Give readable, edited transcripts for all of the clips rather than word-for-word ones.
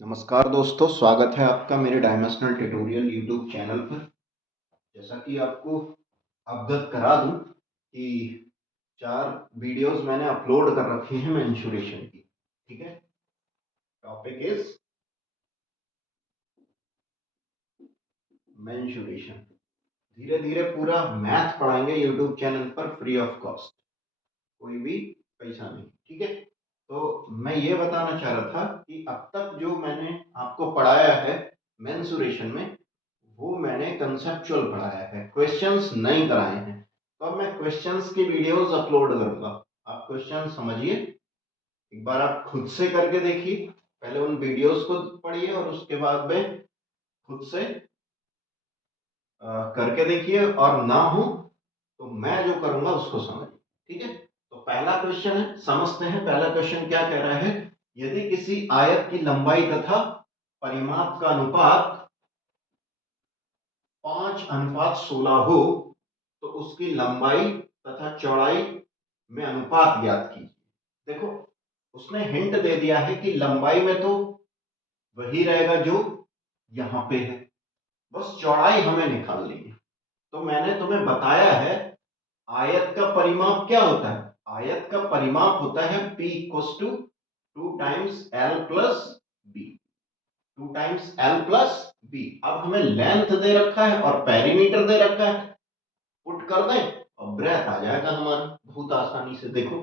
नमस्कार दोस्तों, स्वागत है आपका मेरे डायमेंशनल ट्यूटोरियल यूट्यूब चैनल पर। जैसा कि आपको अवगत करा दूं कि 4 वीडियोस मैंने अपलोड कर रखे हैं मेंसुरेशन की। ठीक है, टॉपिक इज मेंसुरेशन। धीरे धीरे पूरा मैथ पढ़ाएंगे यूट्यूब चैनल पर फ्री ऑफ कॉस्ट, कोई भी पैसा नहीं। ठीक है, तो मैं ये बताना चाह रहा था कि अब तक जो मैंने आपको पढ़ाया है मेंसुरेशन में, वो मैंने कंसेप्चुअल पढ़ाया है, क्वेश्चंस नहीं कराए हैं। तो अब मैं क्वेश्चंस की वीडियोस अपलोड करूंगा। आप क्वेश्चन समझिए, एक बार आप खुद से करके देखिए। पहले उन वीडियोस को पढ़िए और उसके बाद में खुद से करके देखिए, और ना हो तो मैं जो करूंगा उसको समझिए। ठीक है, तो पहला क्वेश्चन है, समझते हैं। पहला क्वेश्चन क्या कह रहा है? यदि किसी आयत की लंबाई तथा परिमाप का अनुपात 5:16 हो तो उसकी लंबाई तथा चौड़ाई में अनुपात ज्ञात कीजिए। देखो, उसने हिंट दे दिया है कि लंबाई में तो वही रहेगा जो यहां पे है, बस चौड़ाई हमें निकालनी है। तो मैंने तुम्हें बताया है आयत का परिमाप क्या होता है। आयत का परिमाप होता है P equals to 2 times L plus B. 2 times L plus B. अब हमें लेंथ दे रखा है और पेरीमीटर दे रखा है, पुट कर दें और ब्रेथ आ जाएगा हमारा बहुत आसानी से। देखो,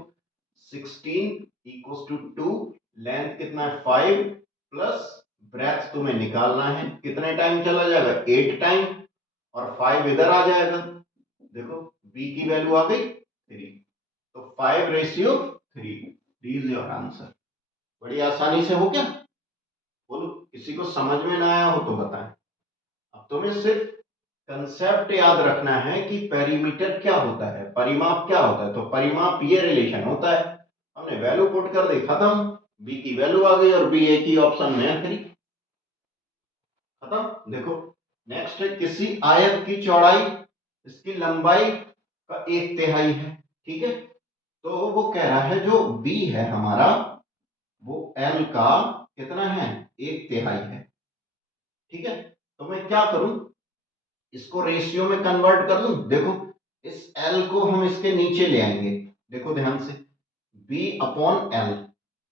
16 इक्वल्स टू 2, लेंथ कितना है 5, प्लस ब्रेथ तुम्हें निकालना है, कितने टाइम चला जाएगा 8 टाइम, और 5 इधर आ जाएगा। देखो, b की वैल्यू आ गई 3, तो 5:3। D is your answer. बड़ी आसानी से हो क्या? बोलो, किसी को समझ में ना आया हो तो बताएं। अब तुम्हें सिर्फ कंसेप्ट याद रखना है कि पेरीमीटर क्या होता है, परिमाप क्या होता है। तो परिमाप ये रिलेशन होता है, हमने वैल्यू पुट कर दी, खत्म। बी की वैल्यू आ गई और बी ए की ऑप्शन में है 3, खत्म। देखो, नेक्स्ट है, किसी आयत की चौड़ाई इसकी लंबाई का 1/3 है। ठीक है, तो वो कह रहा है जो बी है हमारा, वो एल का कितना है 1/3 है। ठीक है, तो मैं क्या करूं, इसको रेशियो में कन्वर्ट कर लूं। देखो, इस L को हम इसके नीचे ले आएंगे। देखो ध्यान से, B अपॉन L,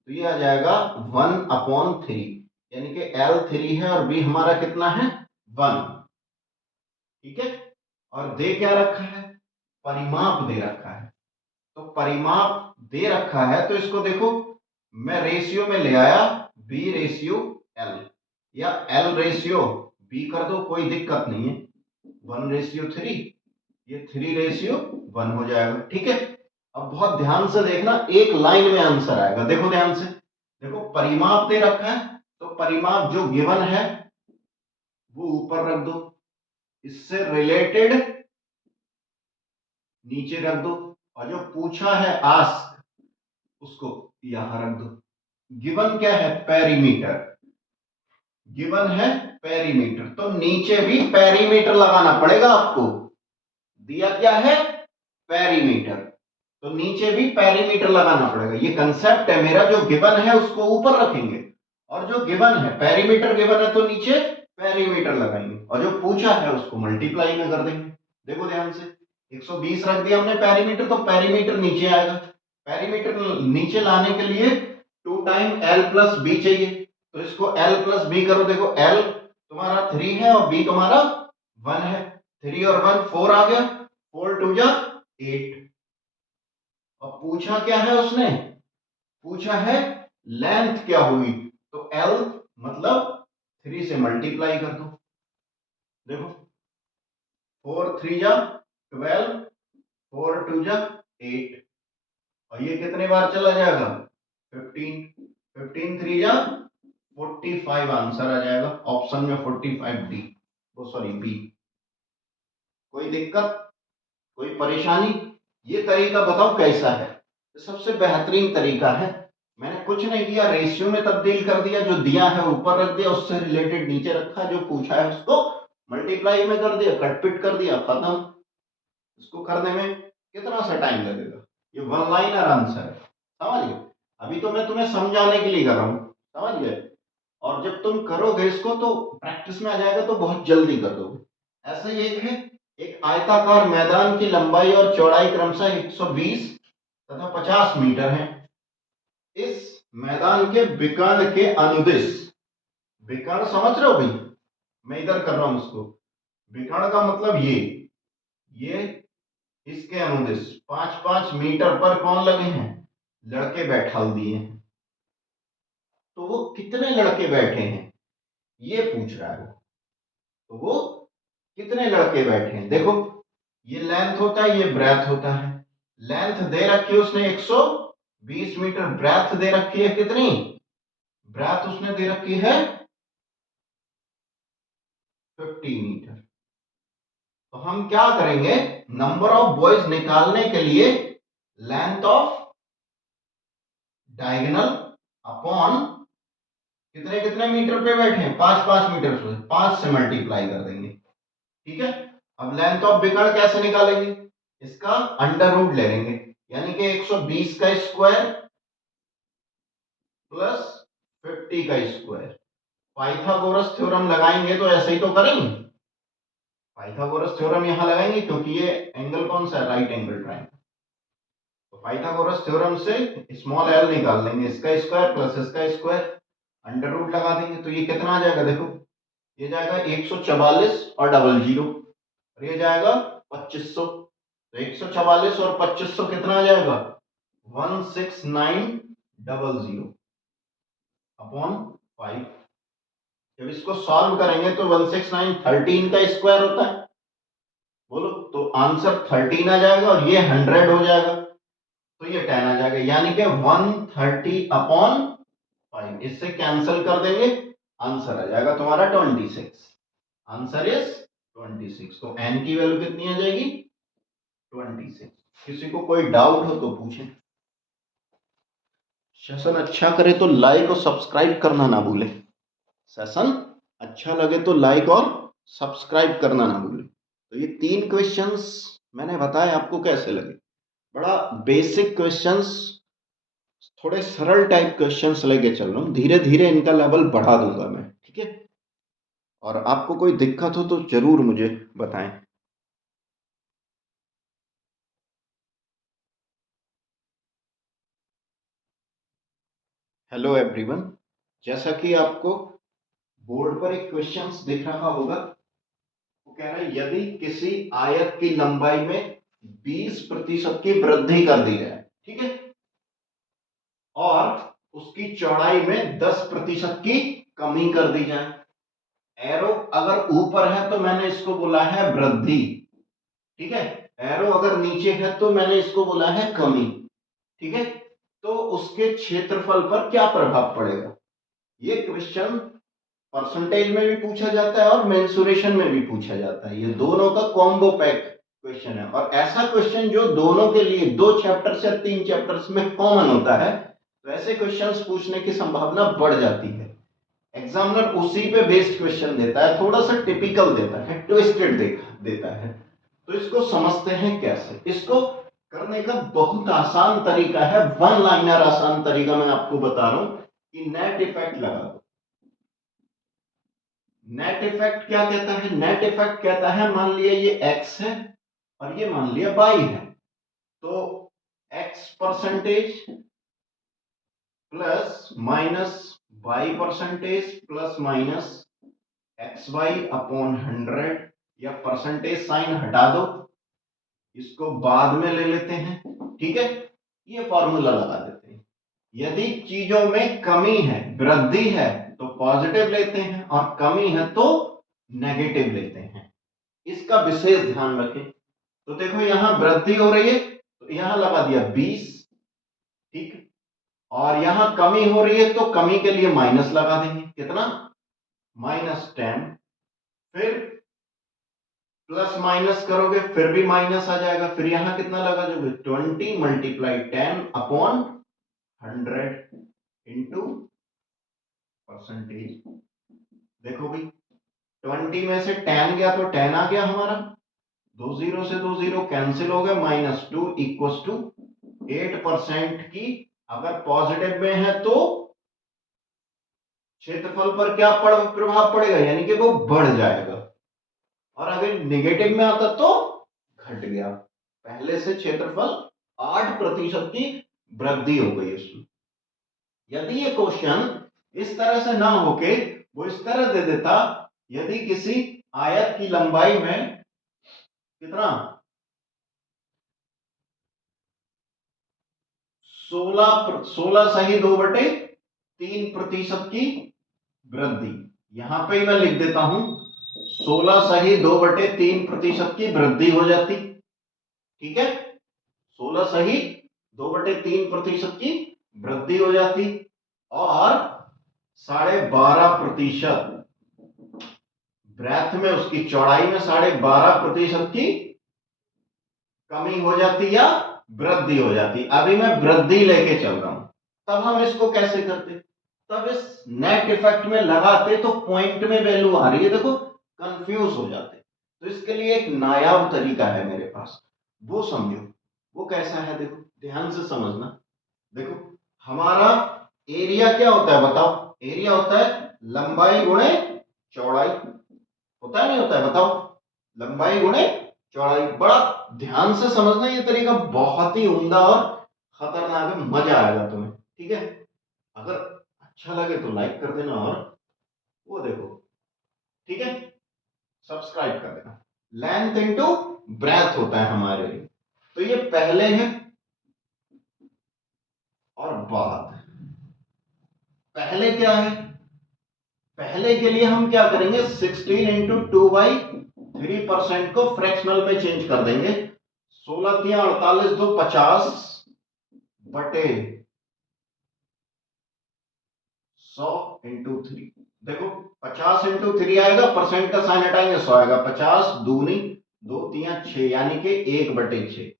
तो ये आ जाएगा 1/3, यानी कि L 3 है और B हमारा कितना है 1। ठीक है, और दे क्या रखा है, परिमाप दे रखा है। तो परिमाप दे रखा है तो इसको देखो, मैं रेशियो में ले आया, B रेशियो L या L रेशियो B कर दो, कोई दिक्कत नहीं है। 1:3, ये 3:1 हो जाएगा। ठीक है, अब बहुत ध्यान से देखना, एक लाइन में आंसर आएगा। देखो ध्यान से, देखो परिमाप दे रखा है, तो परिमाप जो गिवन है वो ऊपर रख दो, इससे रिलेटेड नीचे रख दो, और जो पूछा है आस्क उसको यहां रख दो। गिवन क्या है, पेरीमीटर। गिवन है पेरीमीटर, तो नीचे भी पेरीमीटर लगाना पड़ेगा आपको। दिया क्या है, पेरीमीटर, तो नीचे भी पेरीमीटर लगाना पड़ेगा। ये कंसेप्ट है मेरा, जो गिवन है उसको ऊपर रखेंगे, और जो गिवन है पेरीमीटर गिवन है तो नीचे पेरीमीटर लगाएंगे, और जो पूछा है उसको मल्टीप्लाई में कर देंगे। देखो ध्यान से, 120 रख दिया हमने पेरीमीटर, तो पेरीमीटर नीचे आएगा। पेरीमीटर नीचे लाने के लिए 2 टाइम L प्लस बी चाहिए, तो इसको L प्लस बी करो। देखो, L तुम्हारा 3 है और B तुम्हारा 1 है, 3 और 1 4 आ गया, 4 2 जा 8। अब पूछा क्या है उसने, पूछा है लेंथ क्या हुई, तो L मतलब 3 से मल्टीप्लाई कर दो। देखो, 4 3 जा 12, 4 2 जा 8, और ये कितने बार चला जाएगा 15, 15 3 जा 45, आंसर आ जाएगा ऑप्शन में 45 डी, वो सॉरी बी। कोई दिक्कत, कोई परेशानी? ये तरीका बताओ कैसा है, ये सबसे बेहतरीन तरीका है। मैंने कुछ नहीं किया, रेशियो में तब्दील कर दिया, जो दिया है ऊपर रख दिया, उससे रिलेटेड नीचे रखा, जो पूछा है उसको मल्टीप्लाई में कर दिया, कटपिट कर दिया, खत्म। इसको करने में कितना सा टाइम लगेगा, ये वन लाइनर आंसर है। समझ गए? अभी तो मैं तुम्हें समझाने के लिए कर रहा हूं, समझ गए? और जब तुम करोगे इसको तो प्रैक्टिस में आ जाएगा तो बहुत जल्दी कर दोगे। ऐसा ही एक है, एक आयताकार मैदान की लंबाई और चौड़ाई क्रमशः 120 तथा 50 मीटर है। इस मैदान के विकर्ण के अनुदिश, विकर्ण समझ रहे हो भाई, मैं इधर कर रहा हूं उसको, विकर्ण का मतलब ये इसके अनुदिश 5-5 मीटर पर कौन लगे हैं, लड़के बैठा दिए हैं। तो वो कितने लड़के बैठे हैं ये पूछ रहा है। तो वो कितने लड़के बैठे हैं, देखो ये लेंथ होता है, ये ब्रेथ होता है। लेंथ दे रखी है उसने 120 मीटर, ब्रेथ दे रखी है कितनी, ब्रेथ उसने दे रखी है 50 मीटर। तो हम क्या करेंगे, नंबर ऑफ बॉयज निकालने के लिए लेंथ ऑफ डायगोनल अपॉन कितने कितने मीटर पे बैठे हैं, 5-5 मीटर पे, 5 से मल्टीप्लाई कर देंगे। ठीक है, अब लेंथ ऑफ विकर्ण कैसे निकालेंगे, इसका अंडर रूट ले लेंगे, यानी कि 120 का स्क्वायर प्लस 50 का स्क्वायर। पाइथागोरस थ्योरम लगाएंगे तो ऐसे ही तो करेंगे, पाइथागोरस थ्योरम यहां लगाएंगे क्योंकि ये एंगल कौन सा है, राइट एंगल ट्रायंगल। तो पाइथागोरस थ्योरम से स्मॉल एल निकाल लेंगे, इसका स्क्वायर प्लस इसका स्क्वायर, अंडर रूट लगा देंगे तो ये कितना आ जाएगा, देखो ये जाएगा 144 और डबल जीरो, और ये जाएगा 2500। तो 144 और 2500 कितना आ जाएगा, 16900 अपॉन 5। जब इसको सॉल्व करेंगे तो 169 13 का स्क्वायर होता है, बोलो तो आंसर 13 आ जाएगा और ये 100 हो जाएगा, तो ये 10 आ जाएगा, यानी कि 130 अपॉन 5। इससे कैंसिल कर देंगे, आंसर आ जाएगा तुम्हारा 26। Answer is 26। तो n की वैल्यू कितनी आ जाएगी, 26। किसी को कोई डाउट हो तो पूछें। सेशन अच्छा करे तो लाइक और सब्सक्राइब करना ना भूले, सेशन अच्छा लगे तो लाइक और सब्सक्राइब करना ना भूले। तो ये 3 क्वेश्चंस मैंने बताए, आपको कैसे लगे, बड़ा बेसिक क्वेश्चंस, थोड़े सरल टाइप क्वेश्चंस लेके चल रहा हूँ, धीरे धीरे इनका लेवल बढ़ा दूंगा मैं, ठीक है। और आपको कोई दिक्कत हो तो जरूर मुझे बताएं। हेलो एवरीवन, जैसा कि आपको बोर्ड पर एक क्वेश्चंस दिख रहा होगा, वो कह रहा है यदि किसी आयत की लंबाई में 20% की वृद्धि कर दी जाए, ठीक है, और उसकी चौड़ाई में 10% की कमी कर दी जाए। एरो अगर ऊपर है तो मैंने इसको बोला है वृद्धि, ठीक है, एरो अगर नीचे है तो मैंने इसको बोला है कमी, ठीक है। तो उसके क्षेत्रफल पर क्या प्रभाव पड़ेगा, ये क्वेश्चन परसेंटेज में भी पूछा जाता है और मेंसुरेशन में भी पूछा जाता है, ये दोनों का कॉम्बो पैक क्वेश्चन है। और ऐसा क्वेश्चन जो दोनों के लिए 2 चैप्टर्स या 3 चैप्टर्स में कॉमन होता है, तो ऐसे क्वेश्चंस पूछने की संभावना बढ़ जाती है। एग्जामिनर उसी पे बेस्ड क्वेश्चन देता है, थोड़ा सा टिपिकल देता है, ट्विस्टेड देता है। तो इसको समझते हैं कैसे, इसको करने का बहुत आसान तरीका है, वन लाइनर आसान तरीका मैं आपको बता रहा हूं कि नेट इफेक्ट लगा दो। नेट इफेक्ट क्या कहता है, नेट इफेक्ट कहता है, मान लिया ये x है और ये मान लिया y है, तो x percentage plus minus y percentage plus minus x y upon 100, या परसेंटेज साइन हटा दो, इसको बाद में ले लेते हैं, ठीक है, ये फॉर्मूला लगा देते हैं। यदि चीजों में कमी है, वृद्धि है तो पॉजिटिव लेते हैं, और कमी है तो नेगेटिव लेते हैं, इसका विशेष ध्यान रखें। तो देखो यहां वृद्धि हो रही है तो यहां लगा दिया 20, ठीक, और यहां कमी हो रही है तो कमी के लिए माइनस लगा देंगे, कितना, -10, फिर प्लस माइनस करोगे फिर भी माइनस आ जाएगा, फिर यहां कितना लगा दोगे, 20 मल्टीप्लाई 10 अपॉन 100 इंटू परसेंटेज। देखो भाई 20 में से 10 गया तो 10 आ गया हमारा, 2 जीरो से 2 जीरो कैंसिल हो गया, -2 इक्वल टू 8% की, अगर पॉजिटिव में है तो क्षेत्रफल पर क्या प्रभाव पड़ेगा, यानी कि वो बढ़ जाएगा। और अगर नेगेटिव में आता तो घट गया। पहले से क्षेत्रफल 8% की वृद्धि हो गई उसमें। यदि ये क्वेश्चन इस तरह से ना होके वो इस तरह दे देता, यदि किसी आयत की लंबाई में कितना 16 सही 2/3% की वृद्धि, यहां पे ही मैं लिख देता हूं 16 सही 2/3% की वृद्धि हो जाती। ठीक है, 16 सही 2/3% की वृद्धि हो जाती और 12.5% ब्रेथ में, उसकी चौड़ाई में 12.5% की कमी हो जाती या वृद्धि हो जाती। अभी मैं वृद्धि लेके चल रहा हूं, तब हम इसको कैसे करते, तब इस नेट इफेक्ट में लगाते तो पॉइंट में वैल्यू आ रही है, देखो कंफ्यूज हो जाते। तो इसके लिए एक नायाब तरीका है मेरे पास, वो समझो। वो कैसा है, देखो ध्यान से समझना। देखो हमारा एरिया क्या होता है बताओ, एरिया होता है लंबाई गुणे चौड़ाई, होता है नहीं होता है बताओ, लंबाई गुणे चौड़ाई। बड़ा ध्यान से समझना, ये तरीका बहुत ही उम्दा और खतरनाक है, मजा आएगा तुम्हें। ठीक है, अगर अच्छा लगे तो लाइक कर देना और वो देखो, ठीक है, सब्सक्राइब कर देना। लेंथ इंटू ब्रेथ होता है हमारे लिए, तो ये पहले है और बाद। पहले क्या है, पहले के लिए हम क्या करेंगे, 16 × 2/3% को फ्रैक्शनल में चेंज कर देंगे। 16 × 48 2 50 बटे 100 × 3। देखो 50 × 3 आएगा, परसेंट का साइन हटाएंगे 100 आएगा। 50 दूनी 2 3 6, यानी कि 1/6।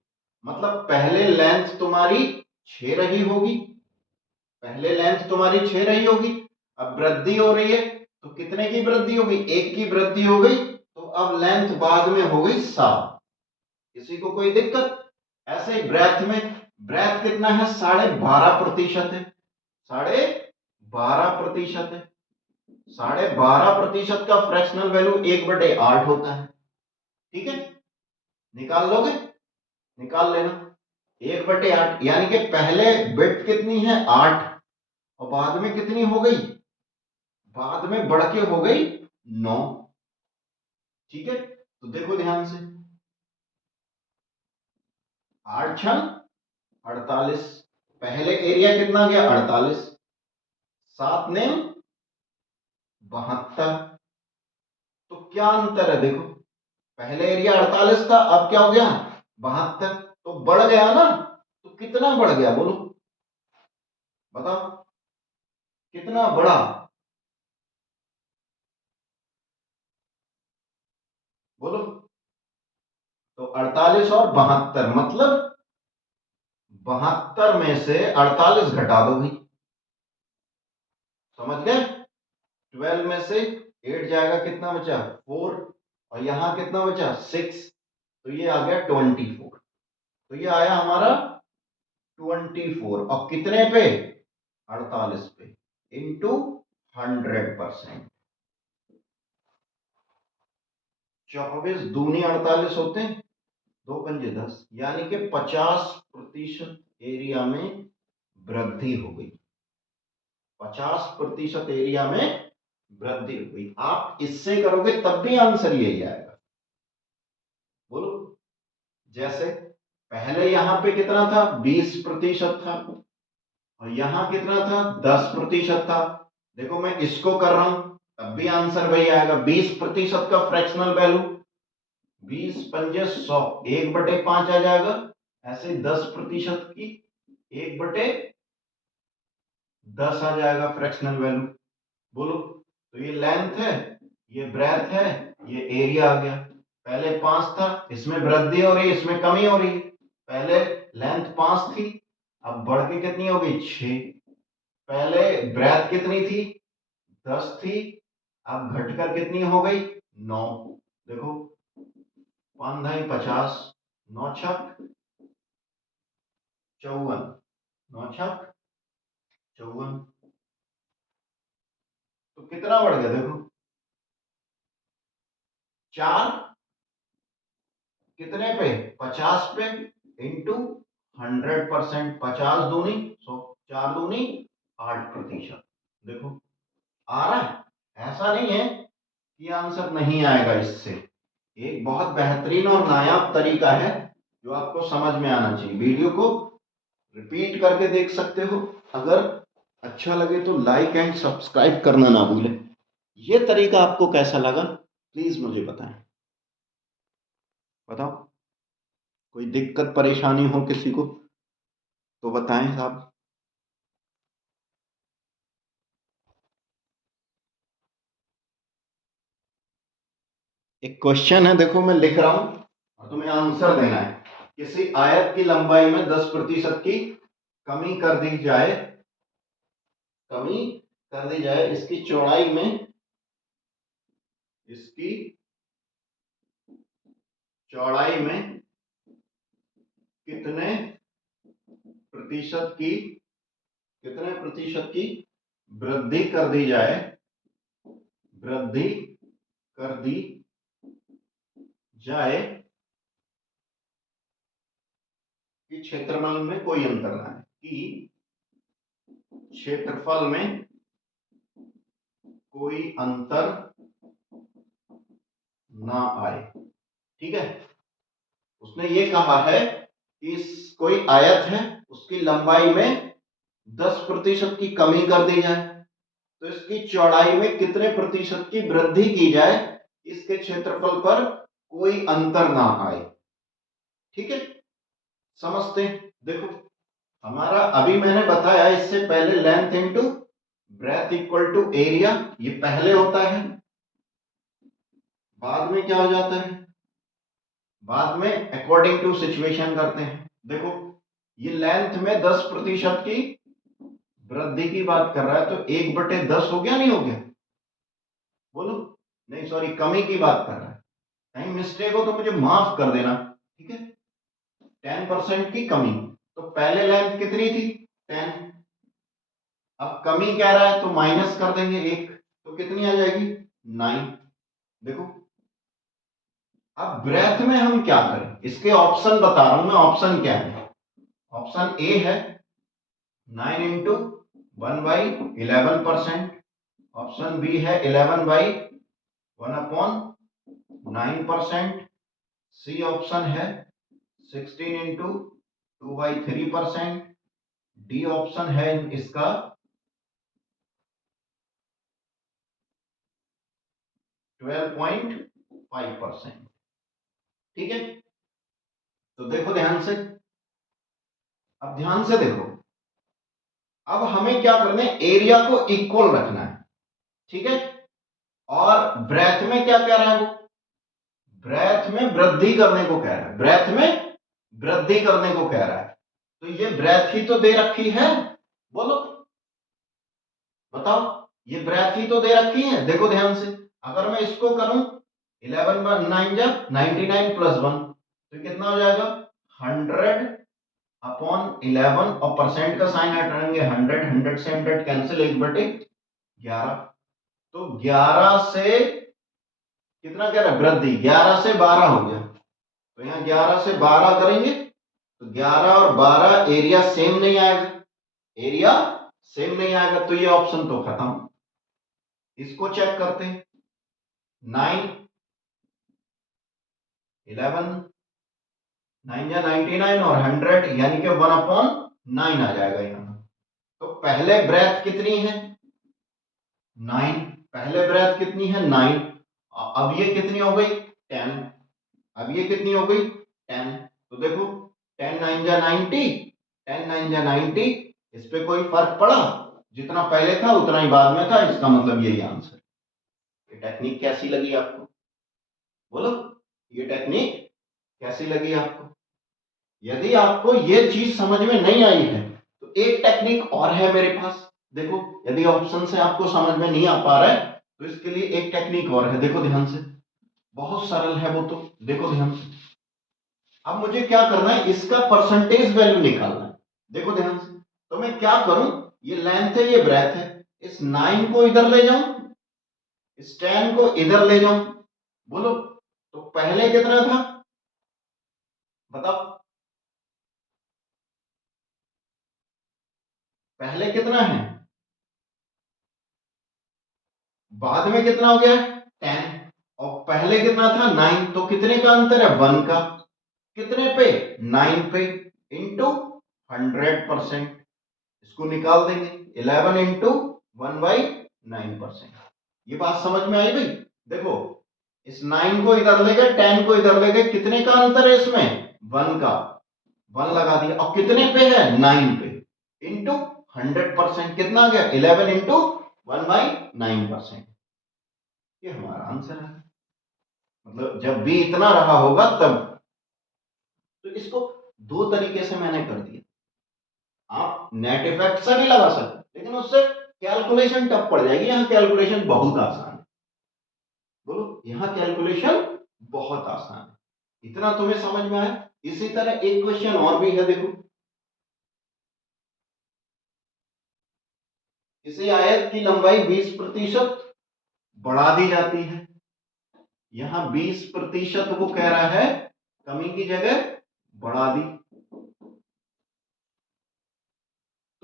मतलब पहले लेंथ तुम्हारी 6 रही होगी, पहले लेंथ तुम्हारी 6 रही होगी। अब वृद्धि हो रही है तो कितने की वृद्धि हो गई, 1 की वृद्धि हो गई, तो अब लेंथ बाद में हो गई 7। किसी को कोई दिक्कत? ऐसे ही ब्रेथ में, ब्रेथ कितना है, 12.5% है, 12.5% है। 12.5% का फ्रैक्शनल वैल्यू 1/8 होता है। ठीक है, निकाल लोगे, निकाल लेना। 1/8 यानी कि पहले बिट कितनी है 8, और बाद में कितनी हो गई, बाद में बढ़ के हो गई 9। ठीक है, तो देखो ध्यान से, 8 छन 48, पहले एरिया कितना गया 48, 7 ने 72। तो क्या अंतर है देखो, पहले एरिया 48 था, अब क्या हो गया 72, तो बढ़ गया ना। तो कितना बढ़ गया बोलो, बताओ कितना बढ़ा, बोलो। तो 48 और 72, मतलब 72 में से 48 घटा दो भाई, समझ गए। 12 में से 8 जाएगा, कितना बचा 4, और यहां कितना बचा 6, तो ये आ गया 24। तो ये आया हमारा 24, और कितने पे 48 पे, इंटू 100%। 24 दूनी 48 होते हैं, 2 पंजे 10, यानी कि 50% एरिया में वृद्धि हो गई, 50% एरिया में वृद्धि हो गई। आप इससे करोगे तब भी आंसर यही आएगा, बोलो। जैसे पहले यहां पे कितना था 20% था, और यहां कितना था 10% था। देखो मैं इसको कर रहा हूं तब भी आंसर वही आएगा, 20% का फ्रैक्शनल वैल्यू 20 पंजे 100, 1/5 आ जाएगा। ऐसे 10% की 1/10 आ जाएगा फ्रैक्शनल वैल्यू, बोलो। तो ये लेंथ है, ये ब्रेथ है, ये एरिया आ गया। पहले 5 था, इसमें वृद्धि हो रही है, इसमें कमी हो रही है। पहले लेंथ 5 थी, अब बढ़ के कितनी हो गई 6। पहले ब्रेथ कितनी थी 10 थी, अब घटकर कितनी हो गई 9। देखो 5 × 50, 9 छक 54, 9 छक 54, तो कितना बढ़ गया देखो, 4 कितने पे, 50 पे, इंटू 100%, 50 दूनी 100, 4 दूनी 8%। देखो आ रहा है, ऐसा नहीं है कि आंसर नहीं आएगा इससे। एक बहुत बेहतरीन और नायाब तरीका है जो आपको समझ में आना चाहिए। वीडियो को रिपीट करके देख सकते हो, अगर अच्छा लगे तो लाइक एंड सब्सक्राइब करना ना भूलें। ये तरीका आपको कैसा लगा प्लीज मुझे बताएं। बताओ, कोई दिक्कत परेशानी हो किसी को तो बताएं साहब। एक क्वेश्चन है, देखो मैं लिख रहा हूं और तुम्हें आंसर देना है। किसी आयत की लंबाई में 10% की कमी कर दी जाए, इसकी चौड़ाई में, इसकी चौड़ाई में कितने प्रतिशत की, वृद्धि कर दी जाए, वृद्धि कर दी जाए कि क्षेत्रफल में कोई अंतर ना है, कि क्षेत्रफल में कोई अंतर ना आए। ठीक है, उसने ये कहा है कि कोई आयत है, उसकी लंबाई में 10% की कमी कर दी जाए, तो इसकी चौड़ाई में कितने प्रतिशत की वृद्धि की जाए, इसके क्षेत्रफल पर कोई अंतर ना आए। ठीक है, समझते हैं। देखो हमारा अभी मैंने बताया, इससे पहले length into breadth equal to area, ये पहले होता है, बाद में क्या हो जाता है, बाद में अकॉर्डिंग टू सिचुएशन करते हैं। देखो ये लेंथ में 10% की वृद्धि की बात कर रहा है, तो 1/10 हो गया, नहीं हो गया, बोलो। नहीं सॉरी, कमी की बात कर रहा है, कहीं मिस्टेक हो तो मुझे माफ कर देना। ठीक है, 10% की कमी, तो पहले लेंथ कितनी थी, 10, अब कमी कह रहा है तो माइनस कर देंगे 1, तो कितनी आ जाएगी, 9। देखो अब ब्रेथ में हम क्या करें, इसके ऑप्शन बता रहा हूं मैं, ऑप्शन क्या है, ऑप्शन ए है 9 इंटू 1/11%, ऑप्शन बी है 11/1/9%, सी ऑप्शन है 16 इंटू 2/3%, डी ऑप्शन है इसका 12.5%। ठीक है, तो देखो ध्यान से, अब ध्यान से देखो, अब हमें क्या करना है, एरिया को इक्वल रखना है। ठीक है, और ब्रेथ में क्या कह रहा है वो, ब्रेथ में वृद्धि करने को कह रहा है, ब्रेथ में वृद्धि करने को कह रहा है, तो ये ब्रेथ ही तो दे रखी है, बोलो बताओ, ये ब्रेथ ही तो दे रखी है। देखो ध्यान से, अगर मैं इसको करूं 11/9 जब 99 प्लस 1, तो कितना हो जाएगा, 100/11, और परसेंट का साइन हटाएंगे, 100, 100 से 100 कैंसिल, 1/11, तो 11 से कितना कह रहा है, वृद्धि 11 से 12 हो गया, तो यहाँ 11 से 12 करेंगे तो 11 और 12 एरिया सेम नहीं आएगा, एरिया सेम नहीं आएगा, तो ये ऑप्शन तो खत्म। इसको चेक करते हैं, 9, 11, 9 या 99 और 100, यानी कि 1/9 आ जाएगा यहाँ। तो पहले ब्रेथ कितनी है, 9, पहले ब्रेथ कितनी है, 9, अब ये कितनी हो गई, 10, अब ये कितनी हो गई, 10, तो देखो 10 9 जा 90, 10 9 जा 90, इस पे कोई फर्क पड़ा, जितना पहले था उतना ही बाद में था, इसका मतलब यही आंसर। ये टेक्निक कैसी लगी आपको, बोलो, ये टेक्निक कैसी लगी आपको। यदि आपको ये चीज समझ में नहीं आई है तो एक टेक्निक और है मेरे पास। देखो यदि ऑप्शन से आपको समझ में नहीं आ पा रहा है तो इसके लिए एक टेक्निक और है, देखो ध्यान से, बहुत सरल है वो तो, देखो ध्यान से। अब मुझे क्या करना है, इसका परसेंटेज वैल्यू निकालना है, देखो ध्यान से। तो मैं क्या करूं, ये लेंथ है, ये ब्रेथ है, इस 9 को इधर ले जाऊं इस 10 को इधर ले जाऊं, बोलो तो पहले कितना था बताओ, पहले कितना है, बाद में कितना हो गया 10, और पहले कितना था 9, तो कितने का अंतर है 1 का, कितने पे 9 पे, इंटू 100%, इसको निकाल देंगे 11 इंटू 1/9%। ये बात समझ में आई भाई। देखो इस 9 को इधर ले गए, 10 को इधर ले गए, कितने का अंतर है इसमें 1 का, 1 लगा दिया, और कितने पे है 9 पे, इंटू 100%, कितना आ गया 11 इंटू 1/9%। ये हमारा आंसर है। मतलब जब भी इतना रहा होगा तब, तो इसको दो तरीके से मैंने कर दिया। आप नेट इफेक्ट से भी लगा सकते, लेकिन उससे कैलकुलेशन टफ पड़ जाएगी, यहां कैलकुलेशन बहुत आसान है। बोलो यहां कैलकुलेशन बहुत आसान है। इतना तुम्हें समझ में आया। इसी तरह एक क्वेश्चन और भी है, देखो किसी आयत की लंबाई 20% बढ़ा दी जाती है, यहां 20% वो कह रहा है कमी की जगह बढ़ा दी,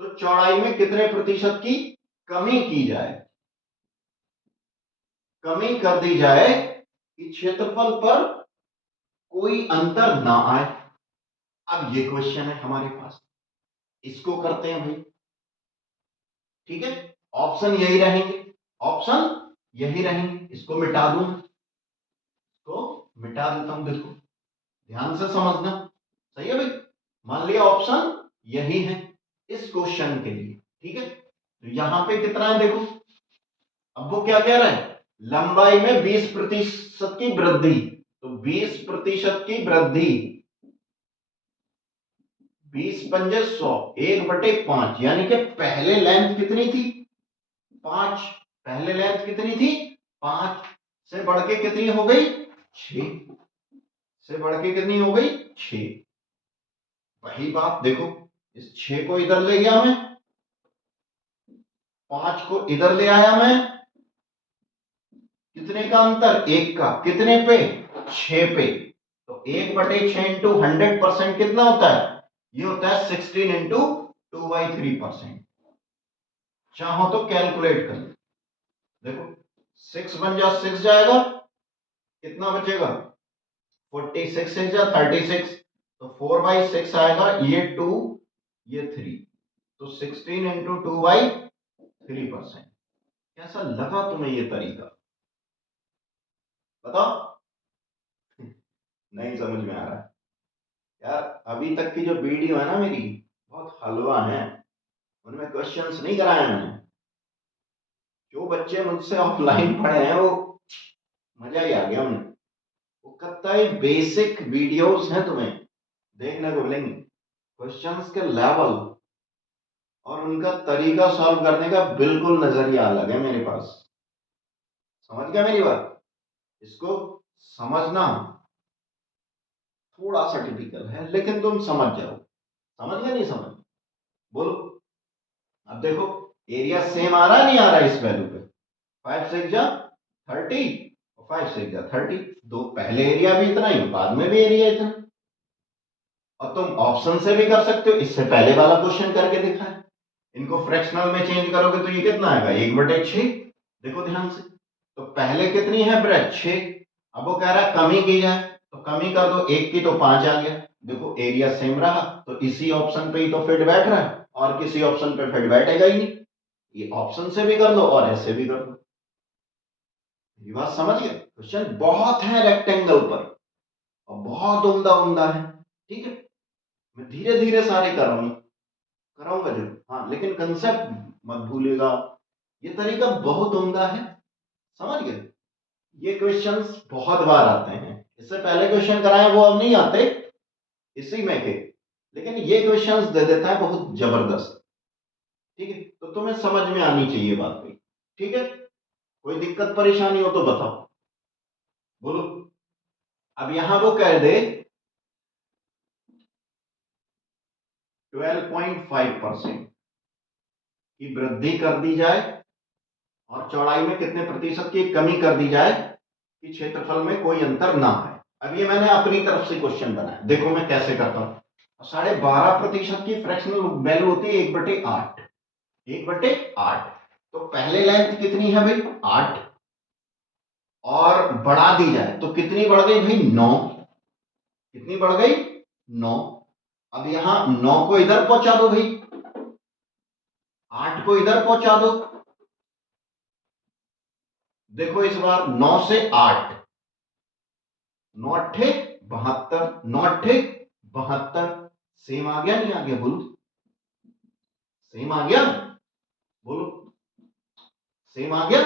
तो चौड़ाई में कितने प्रतिशत की कमी की जाए, कमी कर दी जाए कि क्षेत्रफल पर कोई अंतर ना आए। अब ये क्वेश्चन है हमारे पास, इसको करते हैं भाई। ठीक है, ऑप्शन यही रहेंगे, ऑप्शन यही रहेंगे, इसको मिटा दूं, तो मिटा देता हूं, देखो ध्यान से समझना, सही है भाई। मान लिया ऑप्शन यही है इस क्वेश्चन के लिए, ठीक है, तो यहां पे कितना है देखो, अब वो क्या कह रहा है, लंबाई में 20% की वृद्धि, तो 20% की वृद्धि, 20×5 1/5, यानी कि पहले लेंथ कितनी थी 5, पहले लेंथ कितनी थी 5, से बढ़ के कितनी हो गई 6, से बढ़ के कितनी हो गई 6। वही बात देखो, इस 6 को इधर ले गया मैं, 5 को इधर ले आया मैं, कितने का अंतर 1 का, कितने पे 6 पे, तो 1/6 इंटू 100% कितना होता है, ये होता है 16 इंटू 2/3%। चाहो तो कैलकुलेट कर लो, देखो 6 बन जा 6 जाएगा, कितना बचेगा 46, 6 जा 36, तो 4/6 आएगा, ये 2 ये 3, तो 16 इंटू 2/3%। कैसा लगा तुम्हें ये तरीका, बताओ। नहीं समझ में आ रहा है यार, अभी तक की जो वीडियो है ना मेरी, बहुत हलवा है, उनमें क्वेश्चंस नहीं कराए मैंने। जो बच्चे मुझसे ऑफलाइन पढ़े हैं वो मजा ही आ गया उन्हें, वो कतई बेसिक वीडियोस हैं तुम्हें देखने को मिलेंगे, क्वेश्चंस के लेवल और उनका तरीका सॉल्व करने का बिल्कुल नजरिया अलग है मेरे पास। समझ गया मेरी बात, इसको समझना थोड़ा सा टिपिकल है, लेकिन तुम समझ जाओ, समझ गया नहीं समझ, बोलो। अब देखो एरिया सेम आ रहा है नहीं आ रहा है इस वैल्यू पे, 5 6 जा 30 और 5 6 जा 30, दो पहले एरिया भी इतना ही बाद में भी एरिया इतना, और तुम ऑप्शन से भी कर सकते हो, इससे पहले वाला क्वेश्चन करके दिखा है, इनको फ्रैक्शनल में चेंज करोगे तो ये कितना आएगा 1/6, देखो ध्यान से, तो पहले कितनी है ब्रेथ 6, अब वो कह रहा है कमी की जाए, तो कमी कर दो 1 की तो 5 आ गया, देखो एरिया सेम रहा, तो इसी ऑप्शन पे ही तो फिट बैठ रहा है, और किसी ऑप्शन पे फिट बैठेगा ही नहीं, ये ऑप्शन से भी कर लो और ऐसे भी कर लो। ये बात समझ गए, क्वेश्चन बहुत है रेक्टेंगल पर और बहुत उम्दा उम्दा है, ठीक है, मैं धीरे धीरे सारे कराऊंगा जरूर, हाँ लेकिन कंसेप्ट मत भूलेगा, ये तरीका बहुत उम्दा है, समझ गए। ये क्वेश्चंस बहुत बार आते हैं, इससे पहले क्वेश्चन कराए वो अब नहीं आते इसी में के, लेकिन ये क्वेश्चंस दे देता है बहुत जबरदस्त, ठीक है, तो तुम्हें समझ में आनी चाहिए बात भाई, ठीक है, कोई दिक्कत परेशानी हो तो बताओ, बोलो। अब यहां वो कह दे 12.5% की वृद्धि कर दी जाए और चौड़ाई में कितने प्रतिशत की कमी कर दी जाए कि क्षेत्रफल में कोई अंतर ना आए। अब ये मैंने अपनी तरफ से क्वेश्चन बनाया, देखो मैं कैसे करता हूं। 12.5% की फ्रैक्शनल वैल्यू होती है 1/8, 1/8। तो पहले लेंथ कितनी है भाई 8, और बढ़ा दी जाए तो कितनी बढ़ गई भाई 9, कितनी बढ़ गई 9। अब यहां 9 को इधर पहुंचा दो भाई, 8 को इधर पहुंचा दो। देखो इस बार 9 से 8, 9 अट्ठे 72, 9 अट्ठे 72। सेम आ गया नहीं आ गया बोलो, सेम आ गया बोलो, सेम आ गया।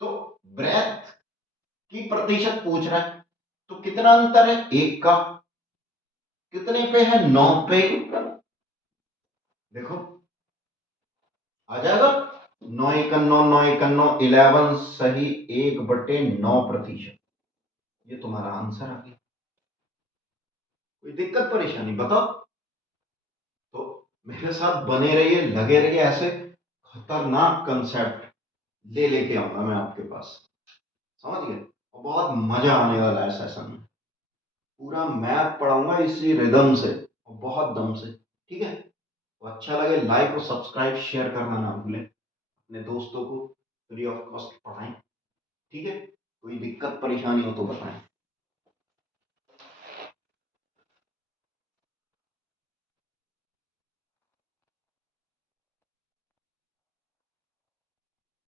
तो ब्रेथ की प्रतिशत पूछ रहा है, तो कितना अंतर है 1 का, कितने पे है 9 पे। देखो आ जाएगा 9 1 9, 9 1 9, 11 सही 1/9%। ये तुम्हारा आंसर आ गया। कोई दिक्कत परेशानी बताओ। तो मेरे साथ बने रहिए, लगे रहिए, ऐसे खतरनाक कंसेप्ट लेके आऊंगा मैं आपके पास, समझ गए। और बहुत मजा आने वाला है सेशन में, पूरा मैथ पढ़ाऊंगा इसी रिदम से और बहुत दम से, ठीक है। तो अच्छा लगे लाइक और सब्सक्राइब शेयर करना ना भूलें, अपने दोस्तों को फ्री ऑफ कॉस्ट पढ़ाएं, ठीक है। कोई दिक्कत परेशानी हो तो बताएं।